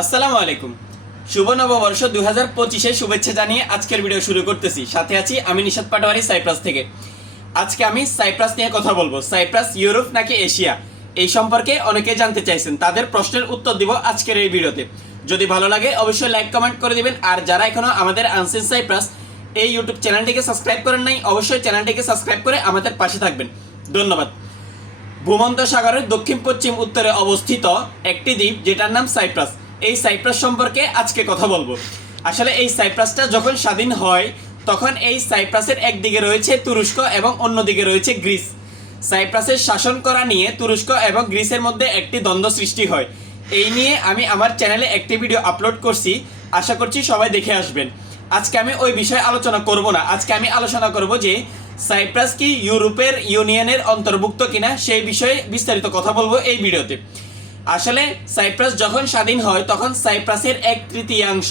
আসসালামু আলাইকুম। শুভ নববর্ষ দু হাজার পঁচিশে শুভেচ্ছা জানিয়ে আজকের ভিডিও শুরু করতেছি। সাথে আছি আমি নিশাদ পাটোয়ারি, সাইপ্রাস থেকে। আজকে আমি সাইপ্রাস নিয়ে কথা বলব। সাইপ্রাস, ইউরোপ নাকি এশিয়া? এই সম্পর্কে অনেকে জানতে চাইছেন। তাদের প্রশ্নের উত্তর দিব আজকের এই ভিডিওতে। যদি ভালো লাগে, অবশ্যই লাইক কমেন্ট করে দিবেন। আর যারা এখনও আমাদের আনসিন সাইপ্রাস এই ইউটিউব চ্যানেলটিকে সাবস্ক্রাইব করেন নাই, অবশ্যই চ্যানেলটিকে সাবস্ক্রাইব করে আমাদের পাশে থাকবেন। ধন্যবাদ। ভূমন্ত সাগরের দক্ষিণ পশ্চিম উত্তরে অবস্থিত একটি দ্বীপ, যেটার নাম সাইপ্রাস। এই সাইপ্রাস সম্পর্কে আজকে কথা বলব। আসলে এই সাইপ্রাসটা যখন স্বাধীন হয়, তখন এই সাইপ্রাসের একদিকে রয়েছে তুরস্ক এবং অন্যদিকে রয়েছে গ্রিস। সাইপ্রাসের শাসন করা নিয়ে তুরস্ক এবং গ্রিসের মধ্যে একটি দ্বন্দ্ব সৃষ্টি হয়। এই নিয়ে আমি আমার চ্যানেলে একটি ভিডিও আপলোড করছি। আশা করছি সবাই দেখে আসবেন। আজকে আমি ওই বিষয়ে আলোচনা করব না। আজকে আমি আলোচনা করব যে সাইপ্রাস কি ইউরোপের ইউনিয়নের অন্তর্ভুক্ত কিনা সেই বিষয়ে বিস্তারিত কথা বলব এই ভিডিওতে। আসলে সাইপ্রাস যখন স্বাধীন হয়, তখন সাইপ্রাসের এক তৃতীয়াংশ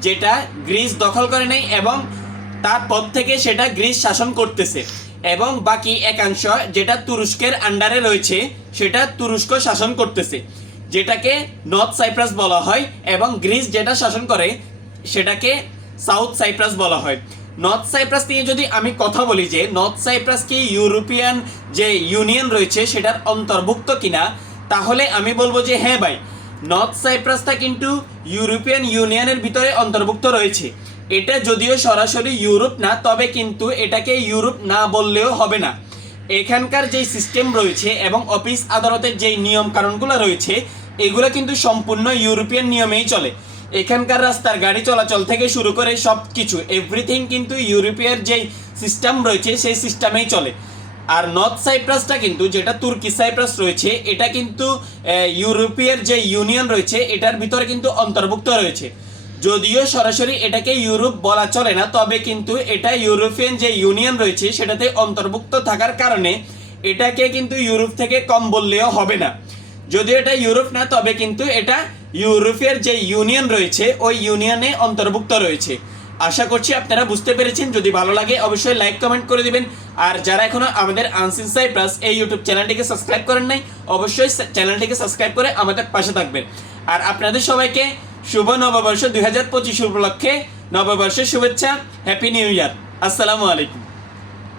যেটা গ্রিস দখল করে নেয় এবং তার তারপর থেকে সেটা গ্রিস শাসন করতেছে। এবং বাকি একাংশ যেটা তুরস্কের আন্ডারে রয়েছে, সেটা তুরস্ক শাসন করতেছে। যেটাকে নর্থ সাইপ্রাস বলা হয় এবং গ্রিস যেটা শাসন করে, সেটাকে সাউথ সাইপ্রাস বলা হয়। নর্থ সাইপ্রাস নিয়ে যদি আমি কথা বলি যে নর্থ সাইপ্রাস কি ইউরোপিয়ান যে ইউনিয়ন রয়েছে, সেটার অন্তর্ভুক্ত কিনা তাহলে আমি বলব যে হ্যাঁ ভাই নর্থ সাইপ্রাসটা কিন্তু ইউরোপিয়ান ইউনিয়নের ভিতরে অন্তর্ভুক্ত রয়েছে। এটা যদিও সরাসরি ইউরোপ না, তবে কিন্তু এটাকে ইউরোপ না বললেও হবে না। এখানকার যেই সিস্টেম রয়েছে এবং অফিস আদালতের যেই নিয়ম কানুনগুলো রয়েছে, এগুলো কিন্তু সম্পূর্ণ ইউরোপিয়ান নিয়মেই চলে। এখানকার রাস্তার গাড়ি চলাচল থেকে শুরু করে সব কিছু এভরিথিং কিন্তু ইউরোপিয়ার যেই সিস্টেম রয়েছে, সেই সিস্টেমেই চলে। আর নর্থ সাইপ্রাসটা কিন্তু যেটা তুর্কি সাইপ্রাস রয়েছে এটা কিন্তু আহ, ইউরোপিয়ার যে ইউনিয়ন রয়েছে এটার ভিতরে কিন্তু অন্তর্ভুক্ত রয়েছে। যদিও সরাসরি এটাকে ইউরোপ বলা চলে না তবে কিন্তু এটা ইউরোপিয়ান যে ইউনিয়ন রয়েছে সেটাতে অন্তর্ভুক্ত থাকার কারণে এটাকে কিন্তু ইউরোপ থেকে কম বললেও হবে না। যদিও এটা ইউরোপ না তবে কিন্তু এটা ইউরোপের যে ইউনিয়ন রয়েছে ওই ইউনিয়নে অন্তর্ভুক্ত রয়েছে। আশা করছি আপনারা বুঝতে পেরেছেন। যদি ভালো লাগে, অবশ্যই লাইক কমেন্ট করে দিবেন। আর যারা এখনও আমাদের আনসিন সাইপ্রাস এই ইউটিউব চ্যানেলটিকে সাবস্ক্রাইব করেন নাই, অবশ্যই চ্যানেলটিকে সাবস্ক্রাইব করে আমাদের পাশে থাকবেন। আর আপনাদের সবাইকে শুভ নববর্ষ দুই হাজার পঁচিশ উপলক্ষে। নববর্ষের শুভেচ্ছা হ্যাপি নিউ ইয়ার আসসালামু আলাইকুম।